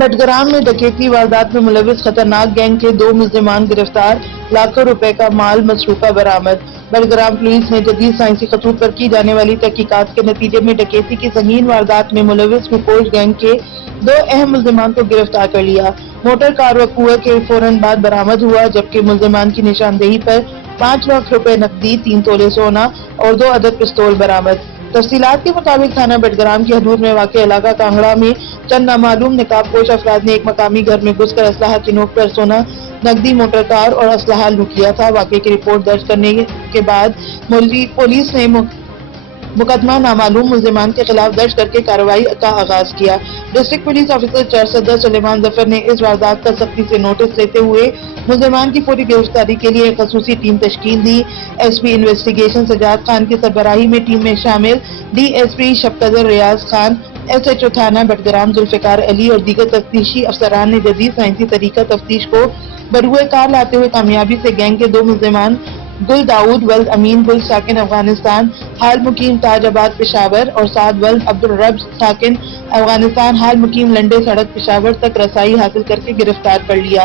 बटग्राम में डकैती वारदात में मुलविस खतरनाक गैंग के 2 मुल्जिमान गिरफ्तार, लाखों रुपए का माल मसरूका बरामद। बटग्राम पुलिस ने जदीद साइंसी खतूत पर की जाने वाली तहकीकात के नतीजे में डकैती की संगीन वारदात में मुलविस विकोश गैंग के 2 अहम मुल्जिमान को गिरफ्तार कर लिया। मोटर कार वकूए के फौरन बाद बरामद हुआ, जबकि मुल्जिमान की निशानदेही पर 5 लाख रुपए नकदी, 3 तोले सोना और 2 अदद पिस्तौल बरामद। तफसीलात के मुताबिक थाना बटग्राम की हदूद में वाक़ इलाका कांगड़ा में चंद नामालूम नकाबपोश अफराद ने एक मकामी घर में घुसकर असलहा की नोक पर सोना, नकदी, मोटर कार और असलहा लूट लिया था। वाक़े की रिपोर्ट दर्ज करने के बाद पुलिस ने मुकदमा नामालूम मुल्जिमान के खिलाफ दर्ज करके कार्रवाई का आगाज किया। डिस्ट्रिक्ट पुलिस ऑफिसर चर्च सदर सुलेमान जफर ने इस वारदात का सख्ती से नोटिस लेते हुए मुल्जिमान की पूरी गिरफ्तारी के लिए एक खसूसी टीम तश्कील दी। एसपी इन्वेस्टिगेशन सजाद खान की सरबराही में टीम में शामिल डीएसपी शबकदर रियाज खान, एसएचओ थाना बटग्राम जुल्फिकार अली और दीगर तफ्तीशी अफसरान ने जदीद साइंसी तरीका तफ्तीश को बरूए कार लाते हुए कामयाबी से गैंग के 2 मुल्जिमान गुल दाऊद वल्द अमीन गुल साकिन अफगानिस्तान हाल मुकीम ताजाबाद पेशावर और साद वल्द अब्दुल रब साकिन अफगानिस्तान हाल मुकीम लंडे सड़क पेशावर तक रसाई हासिल करके गिरफ्तार कर लिया।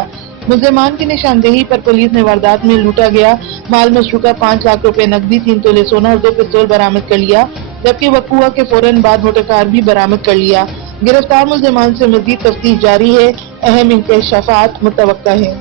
मुल्जिमान की निशानदेही पर पुलिस ने वारदात में लूटा गया माल मसरूका 5 लाख रुपए नकदी, 3 तोले सोना और 2 पिस्तौल बरामद कर लिया, जबकि वकूआ के फौरन बाद मोटर कार भी बरामद कर लिया। गिरफ्तार मुल्जिमान से मजीद तफ्तीश जारी है, अहम इंकशाफात मुतवक्का है।